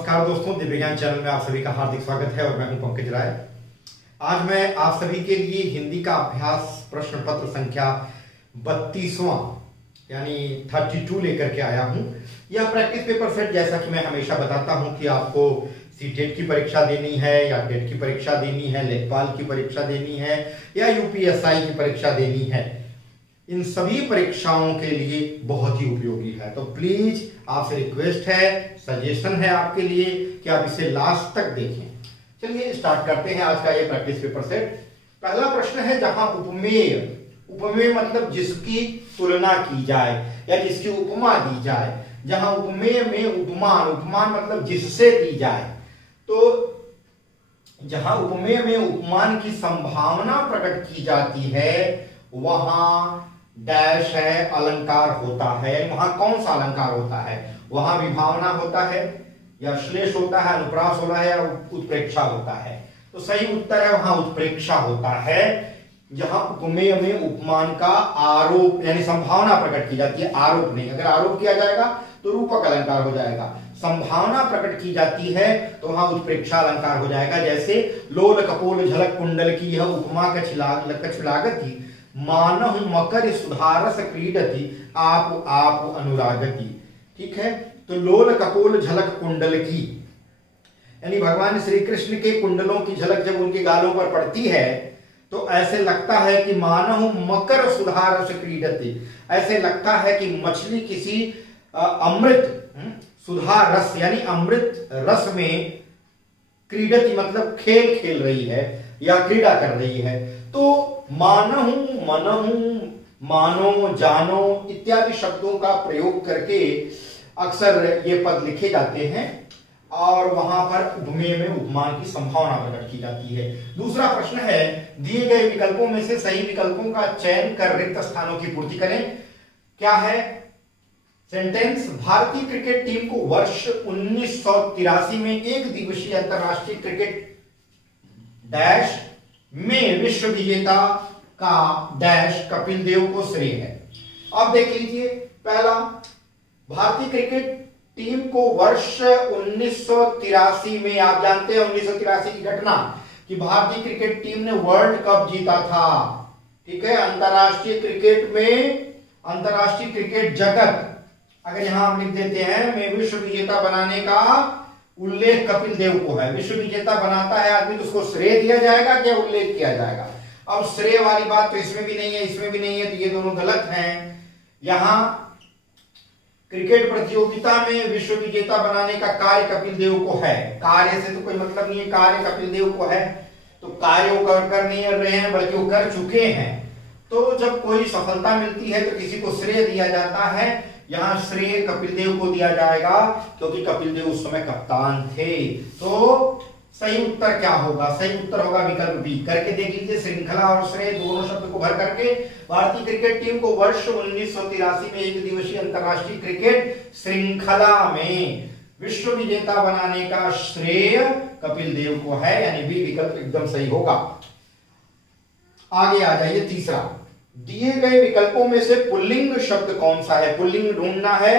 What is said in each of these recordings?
नमस्कार दोस्तों, दिव्य ज्ञान चैनल में आप सभी का हार्दिक स्वागत है और मैं हूं पंकज राय। आज मैं आप सभी के लिए हिंदी का अभ्यास प्रश्न पत्र संख्या 32वां यानी 32 लेकर के आया हूं। यह प्रैक्टिस पेपर सेट, जैसा कि मैं हमेशा बताता हूं कि आपको सीटेट की परीक्षा देनी है या टेट की परीक्षा देनी है, लेखपाल की परीक्षा देनी है या यूपीएसआई की परीक्षा देनी है, इन सभी परीक्षाओं के लिए बहुत ही उपयोगी है। तो प्लीज आपसे रिक्वेस्ट है, सजेशन है आपके लिए कि आप इसे लास्ट तक देखें। चलिए स्टार्ट करते हैं आज का ये प्रैक्टिस पेपर सेट। पहला प्रश्न है, जहां उपमेय, उपमेय मतलब जिसकी तुलना की जाए या जिसकी उपमा दी जाए, जहां उपमेय में उपमान, उपमान मतलब जिससे दी जाए, तो जहां उपमेय में उपमान की संभावना प्रकट की जाती है वहां डैश है, अलंकार होता है। वहां कौन सा अलंकार होता है? वहां विभावना होता है या श्लेष होता है, अनुप्रास होता है या उत्प्रेक्षा होता है? तो सही उत्तर है वहां उत्प्रेक्षा होता है। जहां उपमेय में उपमान का आरोप यानी संभावना प्रकट की जाती है, आरोप नहीं। अगर आरोप किया जाएगा तो रूपक अलंकार हो जाएगा, संभावना प्रकट की जाती है तो वहां उत्प्रेक्षा अलंकार हो जाएगा। जैसे लोल कपोल झलक कुंडल की यह उपमा कछुलागति, मानहु मकर सुधारस क्रीडति, आप आप अनुरागति। ठीक है, तो लोल कपोल झलक कुंडल की यानी भगवान श्री कृष्ण के कुंडलों की झलक जब उनके गालों पर पड़ती है तो ऐसे लगता है कि मानहु मकर सुधारस क्रीडति, ऐसे लगता है कि मछली किसी अमृत सुधा रस यानी अमृत रस में क्रीडति मतलब खेल खेल रही है या क्रीड़ा कर रही है। तो मानहु, मनहु, मानो, जानो इत्यादि शब्दों का प्रयोग करके अक्सर ये पद लिखे जाते हैं और वहां पर उपमेय में उपमान की संभावना प्रकट की जाती है। दूसरा प्रश्न है, दिए गए विकल्पों में से सही विकल्पों का चयन कर रिक्त स्थानों की पूर्ति करें। क्या है सेंटेंस? भारतीय क्रिकेट टीम को वर्ष 1983 में एक दिवसीय अंतरराष्ट्रीय क्रिकेट डैश में विश्व विजेता का डैश कपिल देव को श्रेय है। अब देख लीजिए, पहला, भारतीय क्रिकेट टीम को वर्ष 1983 में, आप जानते हैं 1983 की घटना कि भारतीय क्रिकेट टीम ने वर्ल्ड कप जीता था। ठीक है, अंतरराष्ट्रीय क्रिकेट में, अंतरराष्ट्रीय क्रिकेट जगत, अगर यहां हम लिख देते हैं में विश्व विजेता बनाने का उल्लेख कपिल देव को है। विश्व विजेता बनाता है आदमी तो उसको श्रेय दिया जाएगा क्या उल्लेख किया जाएगा? अब श्रेय वाली बात तो इसमें भी नहीं है, इसमें भी नहीं है, तो ये दोनों गलत हैं। यहां क्रिकेट प्रतियोगिता में विश्व विजेता बनाने का कार्य कपिल देव को है, कार्य से तो कोई मतलब नहीं है, कार्य कपिल देव को है, तो कार्य वो कर नहीं रहे हैं बल्कि वो कर चुके हैं। तो जब कोई सफलता मिलती है तो किसी को श्रेय दिया जाता है, यहां श्रेय कपिल देव को दिया जाएगा क्योंकि कपिल देव उस समय कप्तान थे। तो सही उत्तर क्या होगा? सही उत्तर होगा विकल्प बी। करके देख लीजिए, श्रृंखला और श्रेय दोनों शब्द को भर करके भारतीय क्रिकेट टीम को वर्ष 1983 में एक दिवसीय अंतरराष्ट्रीय क्रिकेट श्रृंखला में विश्व विजेता बनाने का श्रेय कपिल देव को है, यानी बी विकल्प एकदम सही होगा। आगे आ जाइए, तीसरा, दिए गए विकल्पों में से पुल्लिंग शब्द कौन सा है? पुल्लिंग ढूंढना है।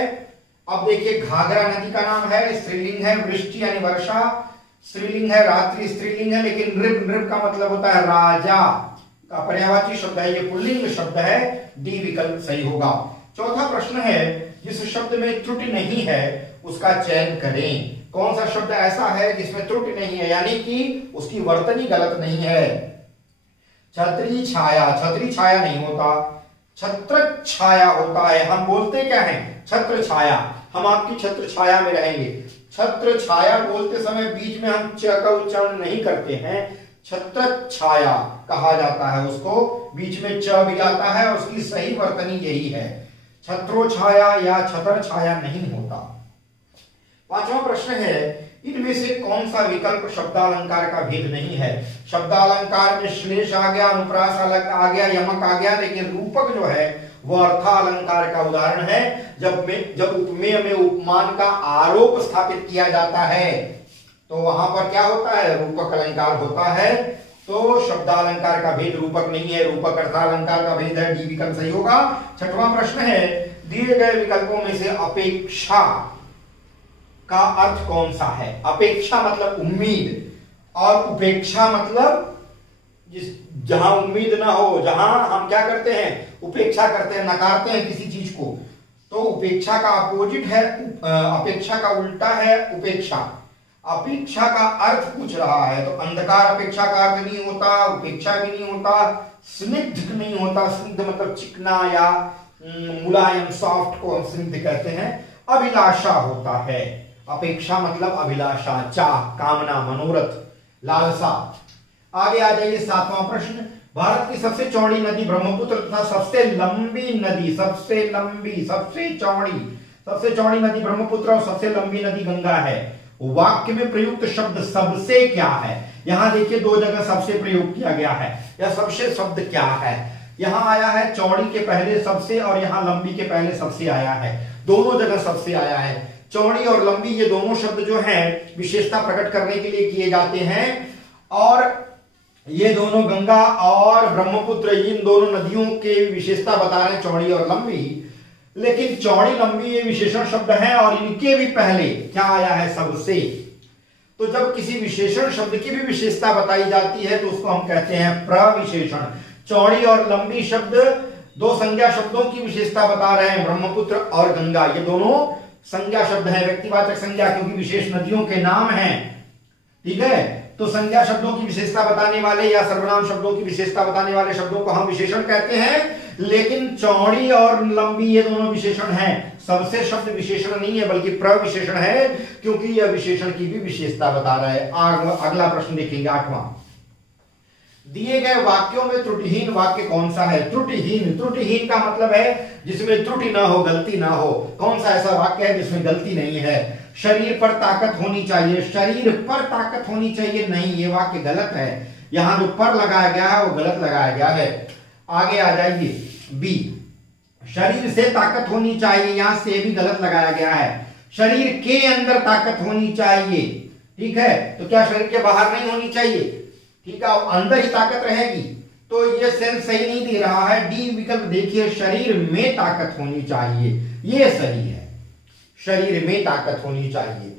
अब देखिए, घाघरा नदी का नाम है, स्त्रीलिंग है, वृष्टि यानी वर्षा स्त्रीलिंग है, रात्रि स्त्रीलिंग है, लेकिन नृप, नृप का मतलब होता है राजा का पर्यायवाची शब्द है, ये पुल्लिंग शब्द है, डी विकल्प सही होगा। चौथा प्रश्न है, जिस शब्द में त्रुटि नहीं है उसका चयन करें। कौन सा शब्द ऐसा है जिसमें त्रुटि नहीं है यानी कि उसकी वर्तनी गलत नहीं है? छत्री छाया, छत्री छाया नहीं होता, छत्र छाया होता है। हम बोलते क्या है? छत्र छाया, हम आपकी छत्र छाया में रहेंगे। छत्र छाया बोलते समय बीच में हम च का उच्चारण नहीं करते हैं, छत्र छाया कहा जाता है उसको, बीच में च भी आता है और उसकी सही वर्तनी यही है, छत्रो छाया या छतर छाया नहीं होता। पांचवा प्रश्न है, इनमें से कौन सा विकल्प शब्दालंकार का भेद नहीं है? शब्दालंकार में श्लेष आ गया, अनुप्रास आ गया, यमक आ गया, लेकिन रूपक जो है वह अर्थालंकार का उदाहरण है। जब उपमेय में उपमान का आरोप स्थापित किया जाता है तो वहां पर क्या होता है? रूपक अलंकार होता है। तो शब्दालंकार का भेद रूपक नहीं है, रूपक अर्थालंकार का भेद है, डी विकल्प सही होगा। छठवां प्रश्न है, दिए गए विकल्पों में से अपेक्षा का अर्थ कौन सा है? अपेक्षा मतलब उम्मीद, और उपेक्षा मतलब जहां उम्मीद ना हो, जहां हम क्या करते हैं, उपेक्षा करते हैं, नकारते हैं किसी चीज को। तो उपेक्षा का अपोजिट है, अपेक्षा का उल्टा है उपेक्षा। अपेक्षा का अर्थ पूछ रहा है, तो अंधकार अपेक्षा का अर्थ नहीं होता, उपेक्षा भी नहीं होता, स्निग्ध नहीं होता। स्निग्ध मतलब चिकना या मुलायम, सॉफ्ट को हम स्निग्ध कहते हैं। अभिलाषा होता है। अपेक्षा मतलब अभिलाषा, चाह, कामना, मनोरथ, लालसा। आगे आ जाइए 7वां प्रश्न। भारत की सबसे चौड़ी नदी ब्रह्मपुत्र तथा सबसे लंबी नदी, सबसे लंबी, सबसे चौड़ी नदी ब्रह्मपुत्र और सबसे लंबी नदी गंगा है। वाक्य में प्रयुक्त शब्द सबसे क्या है? यहां देखिए दो जगह सबसे प्रयोग किया गया है। यह सबसे शब्द क्या है? यहां आया है चौड़ी के पहले सबसे, और यहां लंबी के पहले सबसे आया है। दोनों जगह सबसे आया है। चौड़ी और लंबी ये दोनों शब्द जो हैं विशेषता प्रकट करने के लिए किए जाते हैं, और ये दोनों गंगा और ब्रह्मपुत्र, इन दोनों नदियों के विशेषता बता रहे हैं, चौड़ी और लंबी। लेकिन चौड़ी लंबी ये विशेषण शब्द है, और इनके भी पहले क्या आया है? सबसे। तो जब किसी विशेषण शब्द की भी विशेषता बताई जाती है तो उसको हम कहते हैं प्रविशेषण। चौड़ी और लंबी शब्द दो संज्ञा शब्दों की विशेषता बता रहे हैं, ब्रह्मपुत्र और गंगा। ये दोनों संज्ञा शब्द है, व्यक्तिवाचक संज्ञा, क्योंकि विशेष नदियों के नाम हैं। ठीक है, तो संज्ञा शब्दों की विशेषता बताने वाले या सर्वनाम शब्दों की विशेषता बताने वाले शब्दों को हम विशेषण कहते हैं। लेकिन चौड़ी और लंबी ये दोनों विशेषण हैं। सबसे शब्द विशेषण नहीं है बल्कि प्रविशेषण है, क्योंकि यह विशेषण की भी विशेषता बता रहा है। अगला प्रश्न देखेंगे 8वां। दिए गए वाक्यों में त्रुटिहीन वाक्य कौन सा है? त्रुटिहीन का मतलब है जिसमें त्रुटि ना हो, गलती ना हो। कौन सा ऐसा वाक्य है जिसमें गलती नहीं है? शरीर पर ताकत होनी चाहिए, शरीर पर ताकत होनी चाहिए, नहीं, ये वाक्य गलत है। यहां जो पर लगाया गया है वो गलत लगाया गया है। आगे आ जाइए बी, शरीर से ताकत होनी चाहिए, यहां से भी गलत लगाया गया है। शरीर के अंदर ताकत होनी चाहिए। ठीक है, तो क्या शरीर के बाहर नहीं होनी चाहिए? ठीक है, अंदर ही ताकत रहेगी, तो ये सेंस सही नहीं दे रहा है। डी विकल्प देखिए, शरीर में ताकत होनी चाहिए, ये सही है, शरीर में ताकत होनी चाहिए,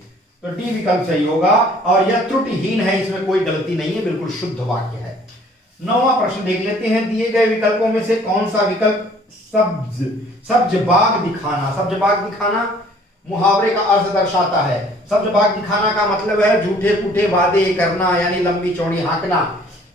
तो डी विकल्प सही होगा। और यह त्रुटिहीन है, इसमें कोई गलती नहीं है, बिल्कुल शुद्ध वाक्य है। 9वां प्रश्न देख लेते हैं। दिए गए विकल्पों में से कौन सा विकल्प सब्ज बाग दिखाना, सब्ज बाग दिखाना मुहावरे का अर्थ दर्शाता है? सब्ज बाग दिखाना का मतलब है झूठे फूटे वादे करना, यानी लंबी चौड़ी हाँकना।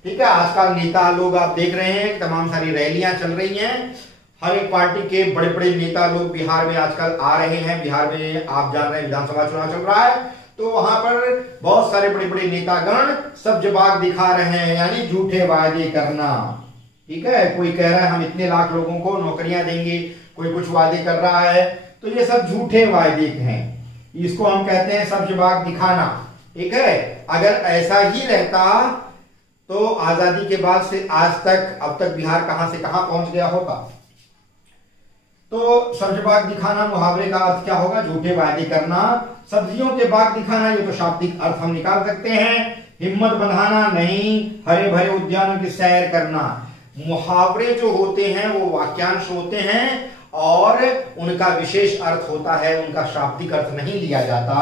ठीक है, आजकल नेता लोग आप देख रहे हैं, तमाम सारी रैलियां चल रही हैं, हर एक पार्टी के बड़े बड़े नेता लोग बिहार में आजकल आ रहे हैं। बिहार में आप जान रहे हैं विधानसभा चुनाव चल रहा है, तो वहां पर बहुत सारे बड़े बड़े नेतागण सब्ज बाग दिखा रहे हैं, यानी झूठे वादे करना। ठीक है, कोई कह रहा है हम इतने लाख लोगों को नौकरियां देंगे, कोई कुछ वादे कर रहा है, तो ये सब झूठे वादे हैं, इसको हम कहते हैं सब्ज बाग दिखाना। ठीक है, अगर ऐसा ही रहता तो आजादी के बाद से आज तक, अब तक बिहार कहां से कहां पहुंच गया होगा। तो सब्ज बाग दिखाना मुहावरे का अर्थ क्या होगा? झूठे वादे करना। सब्जियों के बाग दिखाना, ये तो शाब्दिक अर्थ हम निकाल सकते हैं। हिम्मत बंधाना नहीं, हरे भरे उद्यानों की सैर करना। मुहावरे जो होते हैं वो वाक्यांश होते हैं और उनका विशेष अर्थ होता है, उनका शाब्दिक अर्थ नहीं लिया जाता।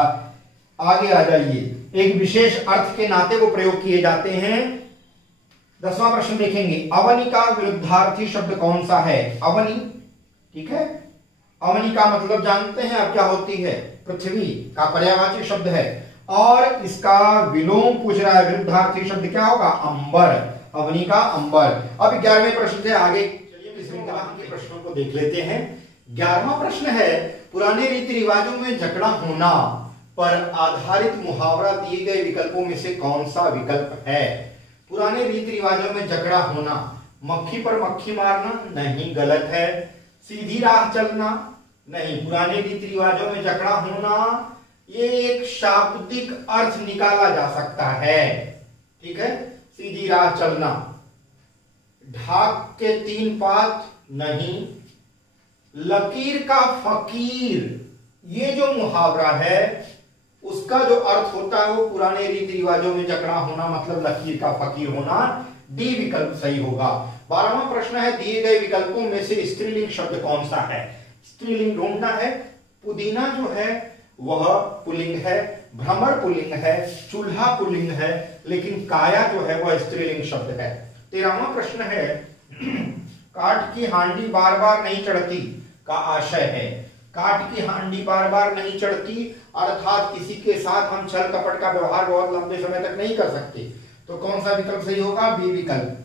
आगे आ जाइए, एक विशेष अर्थ के नाते वो प्रयोग किए जाते हैं। 10वां प्रश्न देखेंगे। अवनी का विरुद्धार्थी शब्द कौन सा है? अवनी, ठीक है, अवनी का मतलब जानते हैं अब क्या होती है? पृथ्वी का पर्यायवाची शब्द है, और इसका विलोम पूछ रहा है, विरुद्धार्थी शब्द क्या होगा? अंबर। अवनी का अंबर। अब 11वें प्रश्न से आगे चलिए इस श्रृंखला के प्रश्नों को देख लेते हैं। 11वां प्रश्न है, पुराने रीति रिवाजों में जकड़ा होना पर आधारित मुहावरा दिए गए विकल्पों में से कौन सा विकल्प है? पुराने रीति रिवाजों में जकड़ा होना, मक्खी पर मक्खी मारना, नहीं, गलत है। सीधी राह चलना, नहीं। पुराने रीति रिवाजों में जकड़ा होना, ये एक शाब्दिक अर्थ निकाला जा सकता है। ठीक है, सीधी राह चलना। ढाक के 3 पात, नहीं। लकीर का फकीर, ये जो मुहावरा है उसका जो अर्थ होता है वो पुराने रीति रिवाजों में जकड़ा होना, मतलब लकीर का फकीर होना। डी विकल्प सही होगा। 12वां प्रश्न है, दिए गए विकल्पों में से स्त्रीलिंग शब्द कौन सा है? स्त्रीलिंग ढूंढना है। पुदीना जो है वह पुल्लिंग है, भ्रमर पुल्लिंग है, चूल्हा पुल्लिंग है, लेकिन काया जो है वह स्त्रीलिंग शब्द है। 13वां प्रश्न है काठ की हांडी बार बार नहीं चढ़ती का आशय है। काठ की हांडी बार बार नहीं चढ़ती अर्थात किसी के साथ हम छल कपट का व्यवहार बहुत लंबे समय तक नहीं कर सकते, तो कौन सा विकल्प सही होगा? बी विकल्प।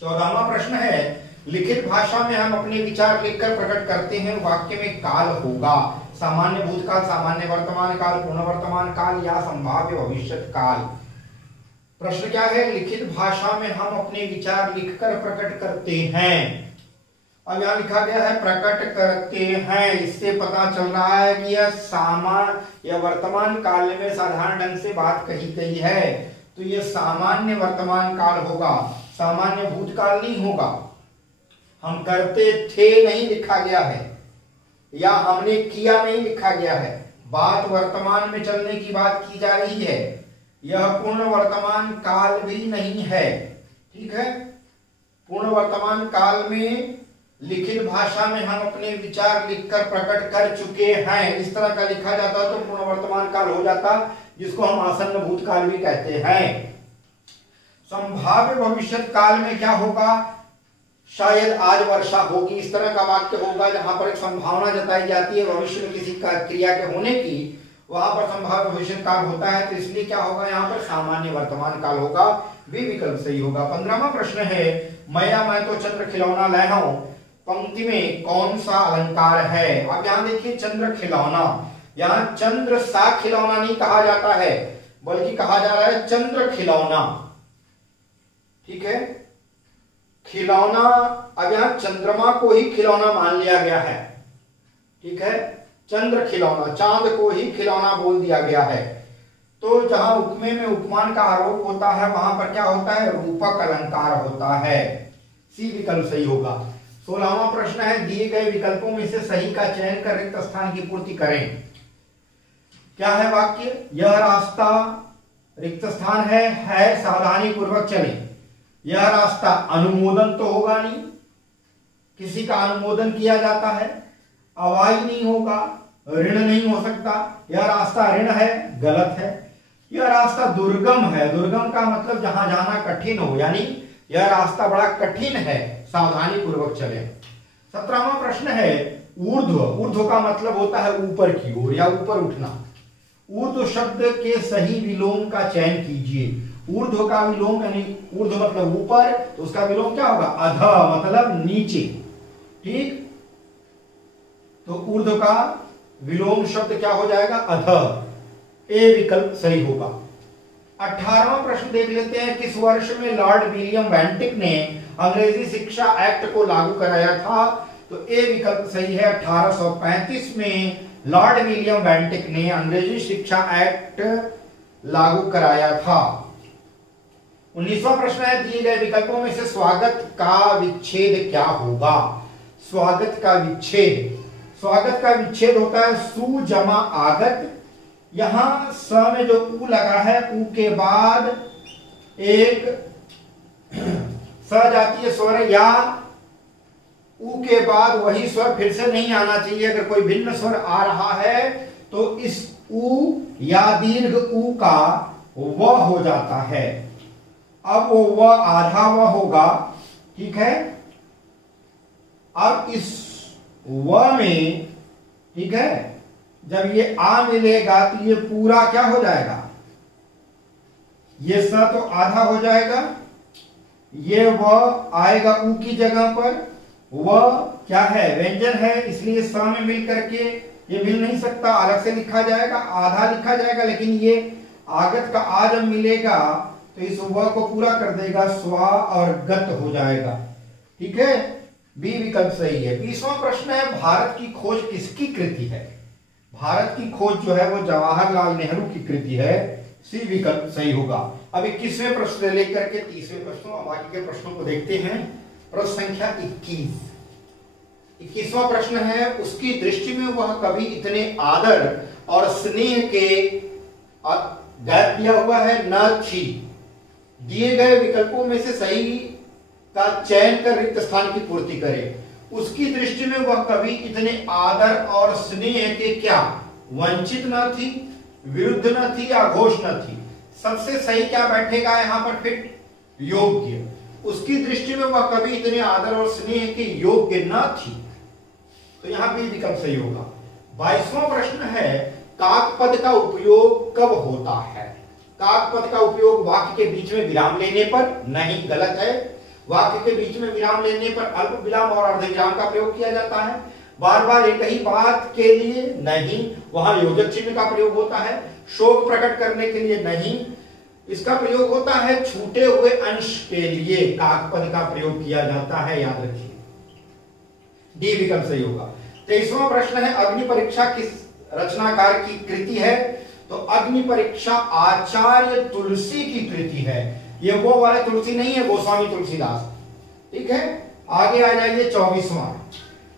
14वां प्रश्न है लिखित भाषा में हम अपने विचार लिखकर प्रकट करते हैं, वाक्य में काल होगा सामान्य भूतकाल, सामान्य वर्तमान काल, पूर्ण वर्तमान काल या संभाव्य भविष्यत काल। प्रश्न क्या है? लिखित भाषा में हम अपने विचार लिखकर प्रकट करते हैं। अब यहां लिखा गया है प्रकट करते हैं, इससे पता चल रहा है कि यह सामान्य या वर्तमान काल में साधारण ढंग से बात कही गई है, तो यह सामान्य वर्तमान काल होगा, सामान्य भूतकाल नहीं होगा। हम करते थे नहीं लिखा गया है या हमने किया नहीं लिखा गया है, बात वर्तमान में चलने की बात की जा रही है। यह पूर्ण वर्तमान काल भी नहीं है, ठीक है। पूर्ण वर्तमान काल में लिखित भाषा में हम अपने विचार लिखकर प्रकट कर चुके हैं, इस तरह का लिखा जाता तो पूर्ण वर्तमान काल हो जाता, जिसको हम आसन्न भूतकाल भी कहते हैं। संभाव्य भविष्यत काल में क्या होगा? शायद आज वर्षा होगी, इस तरह का वाक्य होगा जहां पर एक संभावना जताई जाती है भविष्य में किसी क्रिया के होने की, वहां पर संभाव्य भविष्य काल होता है, तो इसलिए क्या होगा? यहाँ पर सामान्य वर्तमान काल होगा, भी विकल्प सही होगा। 15वां प्रश्न है मैं तो चंद्र खिलौना लाया हूं, पंक्ति में कौन सा अलंकार है? अब यहां देखिए चंद्र खिलौना, यहां चंद्र सा खिलौना नहीं कहा जाता है, बल्कि कहा जा रहा है चंद्र खिलौना, ठीक है। खिलौना, अब यहां चंद्रमा को ही खिलौना मान लिया गया है, ठीक है। चंद्र खिलौना, चांद को ही खिलौना बोल दिया गया है, तो जहां उपमे में उपमान का आरोप होता है वहां पर क्या होता है? रूपक अलंकार होता है, सी विकल्प सही होगा। 16वां प्रश्न है दिए गए विकल्पों में से सही का चयन कर रिक्त स्थान की पूर्ति करें। क्या है वाक्य? यह रास्ता रिक्त स्थान है सावधानी पूर्वक चलें। यह रास्ता अनुमोदन तो होगा नहीं, किसी का अनुमोदन किया जाता है। अवाई नहीं होगा, ऋण नहीं हो सकता, यह रास्ता ऋण है, गलत है। यह रास्ता दुर्गम है, दुर्गम का मतलब जहां जाना कठिन हो, यानी यह रास्ता बड़ा कठिन है, सावधानी पूर्वक चले। 17वां प्रश्न है ऊर्ध्व, ऊर्ध्व का मतलब होता है ऊपर की ओर या ऊपर उठना। ऊर्ध्व शब्द के सही विलोम का चयन कीजिए। ऊर्ध्व का विलोम यानी ऊर्ध्व मतलब ऊपर, तो उसका विलोम क्या होगा? अध मतलब नीचे, ठीक। तो ऊर्ध्व का विलोम शब्द क्या हो जाएगा? अध, ए विकल्प सही होगा। 18वां प्रश्न देख लेते हैं किस वर्ष में लॉर्ड विलियम बेंटिक ने अंग्रेजी शिक्षा एक्ट को लागू कराया था? तो ए विकल्प सही है, 1835 में लॉर्ड विलियम बेंटिक ने अंग्रेजी शिक्षा एक्ट लागू कराया था। 19वां प्रश्न है दिए गए विकल्पों में से स्वागत का विच्छेद क्या होगा? स्वागत का विच्छेद, स्वागत का विच्छेद होता है सु जमा आगत। यहां स में जो उ लगा है, उ के बाद एक स जातीय स्वर या उ के बाद वही स्वर फिर से नहीं आना चाहिए। अगर कोई भिन्न स्वर आ रहा है तो इस उ या दीर्घ उ का व हो जाता है। अब वो व आधा व होगा, ठीक है। अब इस व में, ठीक है, जब ये आ मिलेगा तो ये पूरा क्या हो जाएगा? ये स तो आधा हो जाएगा, ये व आएगा उ की जगह पर। व क्या है? व्यंजन है, इसलिए स में मिल करके ये मिल नहीं सकता, अलग से लिखा जाएगा, आधा लिखा जाएगा। लेकिन ये आगत का आ जब मिलेगा तो इस व को पूरा कर देगा, स्वा और गत हो जाएगा, ठीक है। बी विकल्प सही है। 20वां प्रश्न है भारत की खोज किसकी कृति है? भारत की खोज जो है वो जवाहरलाल नेहरू की कृति है, सी विकल्प सही होगा। अब 21वें प्रश्न से लेकर के 30वें प्रश्नों, बाकी के प्रश्नों को देखते हैं। प्रश्न संख्या 21। 21वां प्रश्न है उसकी दृष्टि में वह कभी इतने आदर और स्नेह के गैप दिया हुआ है न थी। दिए गए विकल्पों में से सही का चयन कर रिक्त स्थान की पूर्ति करें। उसकी दृष्टि में वह कभी इतने आदर और स्नेह के क्या वंचित न थी, विरुद्ध न थी, अघोष न थी। सबसे सही क्या बैठेगा यहां पर फिट? योग्य। उसकी दृष्टि में वह कभी इतने आदर और स्नेह के योग्य न थी, तो यहां भी विकल्प सही होगा। 22वां प्रश्न है, काकपद का उपयोग कब होता है? काकपद का उपयोग वाक्य के बीच में विराम लेने पर? नहीं, गलत है। वाक्य के बीच में विराम लेने पर अल्प विराम और अर्धविराम का प्रयोग किया जाता है। बार बार एक ही बात के लिए नहीं, वहां योजक चिन्ह का प्रयोग होता है। शोक प्रकट करने के लिए नहीं, इसका प्रयोग होता है छूटे हुए अंश के लिए काकपद का प्रयोग किया जाता है, याद रखिए। डी विकल्प सही होगा। 23वां प्रश्न है, अग्नि परीक्षा किस रचनाकार की कृति है? तो अग्नि परीक्षा आचार्य तुलसी की कृति है। ये वो वाले तुलसी नहीं है, गोस्वामी तुलसीदास। ठीक है, आगे आ जाइए 24वां।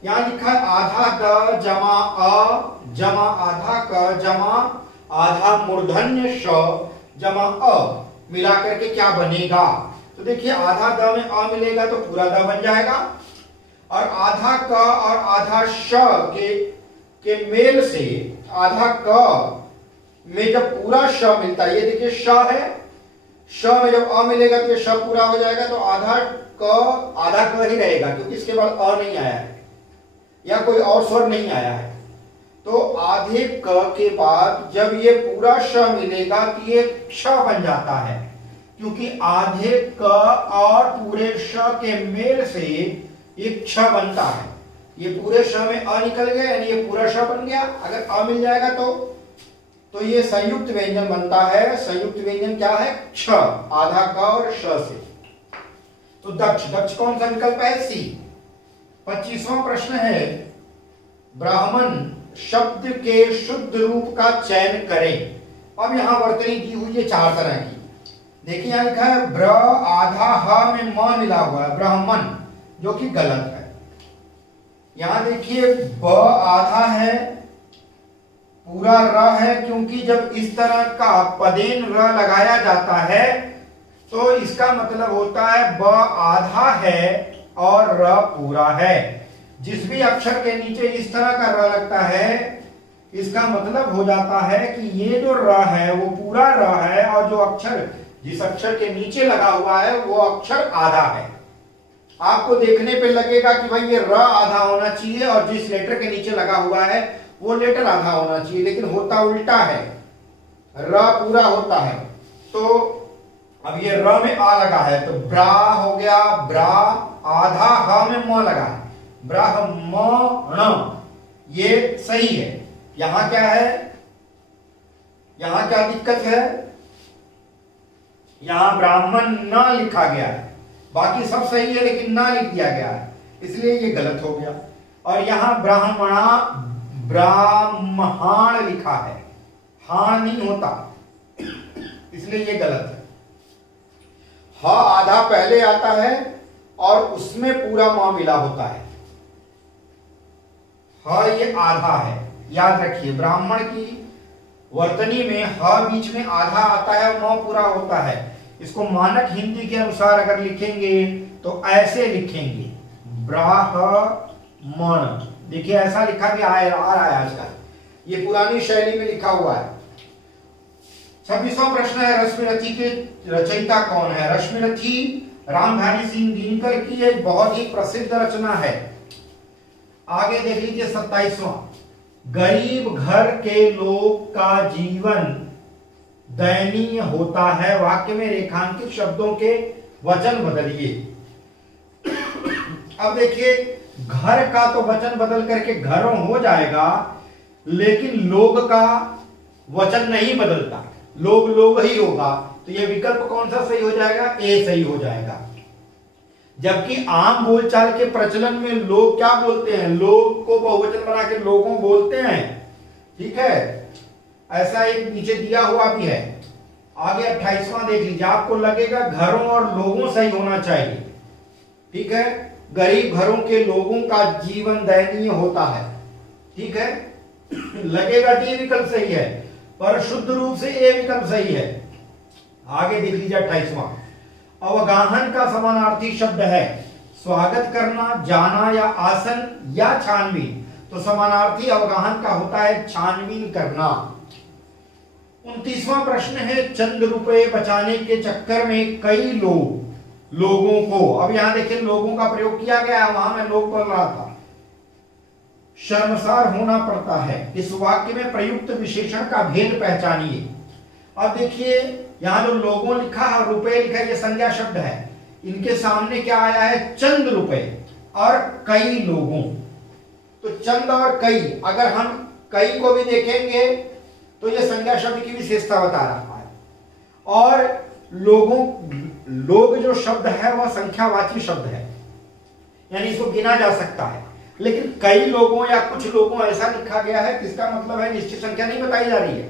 यहां लिखा है आधा द जमा अ जमा आधा क जमा आधा मूर्धन्य श जमा अ मिलाकर के क्या बनेगा? तो देखिए, आधा द में अ मिलेगा तो पूरा द बन जाएगा, और आधा क और आधा श के मेल से आधा क में जब पूरा श मिलता है, ये देखिए श है, श में जब अ मिलेगा तो ये श पूरा हो जाएगा, तो आधा क ही रहेगा, क्योंकि इसके बाद अ नहीं आया है या कोई और स्वर नहीं आया है। तो आधे क के बाद जब ये पूरा श मिलेगा तो ये क्ष बन जाता है, क्योंकि आधे क और पूरे श के मेल से ये क्ष बनता है। ये पूरे श में अ निकल गया, यानी ये पूरा श बन गया। अगर अ मिल जाएगा तो ये संयुक्त व्यंजन बनता है। संयुक्त व्यंजन क्या है? क्ष, आधा क और श से। तो दक्ष, दक्ष कौन सा विकल्प है? सी। 25वां प्रश्न है, ब्राह्मण शब्द के शुद्ध रूप का चयन करें। अब यहां वर्तनी दी हुई है 4 तरह की। देखिए यहां लिखा है ब्र आधा ह में म मिला हुआ है, ब्राह्मण, जो कि गलत है। यहां देखिए ब आधा है, पूरा र है, क्योंकि जब इस तरह का पदेन र लगाया जाता है तो इसका मतलब होता है ब आधा है और र पूरा है। जिस भी अक्षर के नीचे इस तरह का र लगता है, इसका मतलब हो जाता है कि ये जो र है वो पूरा र है, और जो अक्षर जिस अक्षर के नीचे लगा हुआ है वो अक्षर आधा है। आपको देखने पे लगेगा कि भाई ये र आधा होना चाहिए और जिस लेटर के नीचे लगा हुआ है वो लेटर आधा होना चाहिए, लेकिन होता उल्टा है, र पूरा होता है। तो अब ये र में आ लगा है तो ब्रा हो गया, ब्रा, आधा ह में म लगा है, ब्राह्मण, ये सही है। यहां क्या है? यहां क्या दिक्कत है? यहां ब्राह्मण न लिखा गया है, बाकी सब सही है लेकिन न लिख दिया गया है, इसलिए ये गलत हो गया। और यहां ब्राह्मण लिखा है, हां नहीं होता, इसलिए ये गलत है। ह आधा पहले आता है और उसमें पूरा म मिला होता है। ह ये आधा है, याद रखिए। ब्राह्मण की वर्तनी में ह बीच में आधा आता है, म पूरा होता है। इसको मानक हिंदी के अनुसार अगर लिखेंगे तो ऐसे लिखेंगे, ब्राह्मण। देखिए ऐसा लिखा भी आ रहा है आजकल, ये पुरानी शैली में लिखा हुआ है। 26वां प्रश्न है, रश्मिरथी के रचयिता कौन है? रश्मिरथी रामधारी सिंह दिनकर की एक बहुत ही प्रसिद्ध रचना है। आगे देख लीजिए 27वां, गरीब घर के लोग का जीवन दयनीय होता है। वाक्य में रेखांकित शब्दों के वचन बदलिए। अब देखिए, घर का तो वचन बदल करके घरों हो जाएगा, लेकिन लोग का वचन नहीं बदलता, लोग ही होगा। तो यह विकल्प कौन सा सही हो जाएगा? ए सही हो जाएगा। जबकि आम बोलचाल के प्रचलन में लोग क्या बोलते हैं? लोग को बहुवचन बना के लोगों बोलते हैं। ठीक है, ऐसा एक नीचे दिया हुआ भी है। आगे 28वां देख लीजिए, आपको लगेगा घरों और लोगों सही होना चाहिए। ठीक है, गरीब घरों के लोगों का जीवन दयनीय होता है। ठीक है, लगेगा डी विकल्प सही है, पर शुद्ध रूप से ए विकल्प सही है। आगे देख लीजिए 28वां, अवगाहन का समानार्थी शब्द है स्वागत करना, जाना या आसन या छानबीन। तो समानार्थी अवगाहन का होता है छानबीन करना। 29वां प्रश्न है, चंद रुपए बचाने के चक्कर में कई लोगों को, अब यहां देखिए लोगों का प्रयोग किया गया है, वहां मैं लोग बोल रहा था, शर्मसार होना पड़ता है। इस वाक्य में प्रयुक्त विशेषण का भेद पहचानिए। अब देखिए यहां जो लोगों लिखा है, रुपए लिखा है, ये संज्ञा शब्द है। इनके सामने क्या आया है, चंद रुपए और कई लोगों। तो चंद और कई, अगर हम कई को भी देखेंगे तो ये संज्ञा शब्द की विशेषता बता रहा है। और लोग जो शब्द है वह संख्यावाची शब्द है, यानी इसको गिना जा सकता है। लेकिन कई लोगों या कुछ लोगों ऐसा लिखा गया है, इसका मतलब है निश्चित संख्या नहीं बताई जा रही है,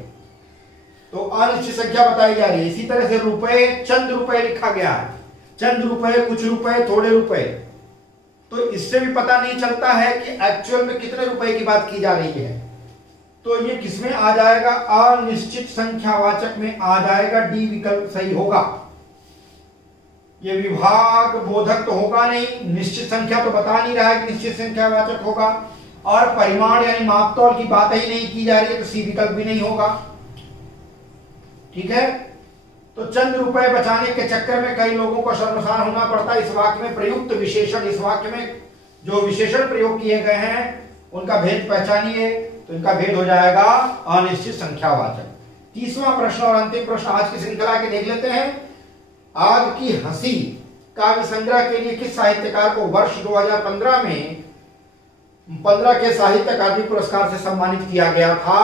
तो अनिश्चित संख्या बताई जा रही है। इसी तरह से रुपए, चंद रुपए लिखा गया है, चंद रुपए, कुछ रुपए, थोड़े रुपए, तो इससे भी पता नहीं चलता है कि एक्चुअल में कितने रुपए की बात की जा रही है। तो ये किसमें आ जाएगा, अनिश्चित संख्यावाचक में आ जाएगा, डी विकल्प सही होगा। ये विभाग बोधक तो होगा नहीं, निश्चित संख्या तो बता नहीं रहा है कि निश्चित संख्यावाचक होगा, और परिमाण यानी मापतौल की बात ही नहीं की जा रही है, तो सी विकल्प भी नहीं होगा। ठीक है, तो चंद रुपए बचाने के चक्कर में कई लोगों को शर्मसार होना पड़ता है। इस वाक्य में प्रयुक्त विशेषण, इस वाक्य में जो विशेषण प्रयोग किए गए हैं उनका भेद पहचानिए, तो इनका भेद हो जाएगा अनिश्चित संख्यावाचक। 30वां प्रश्न और अंतिम प्रश्न आज की श्रृंखला के देख लेते हैं। आग की हंसी काव्य संग्रह के लिए किस साहित्यकार को वर्ष 2015 में 15 के साहित्य अकादमी पुरस्कार से सम्मानित किया गया था?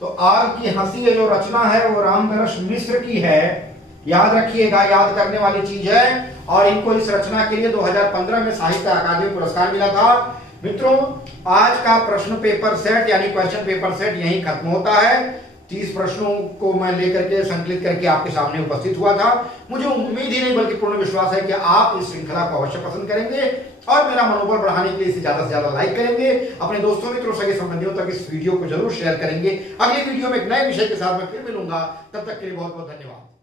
तो आग की हंसी जो रचना है वो रामनरेश मिश्र की है, याद रखिएगा, याद करने वाली चीज है। और इनको इस रचना के लिए 2015 में साहित्य अकादमी पुरस्कार मिला था। मित्रों, आज का प्रश्न पेपर सेट यानी क्वेश्चन पेपर सेट यहीं खत्म होता है। 30 प्रश्नों को मैं लेकर के संकलित करके आपके सामने उपस्थित हुआ था। मुझे उम्मीद ही नहीं बल्कि पूर्ण विश्वास है कि आप इस श्रृंखला को अवश्य पसंद करेंगे और मेरा मनोबल बढ़ाने के लिए इसे ज्यादा से ज्यादा लाइक करेंगे, अपने दोस्तों मित्रों सगे संबंधियों तक इस वीडियो को जरूर शेयर करेंगे। अगले वीडियो में एक नए विषय के साथ मैं फिर मिलूंगा, तब तक के लिए बहुत बहुत धन्यवाद।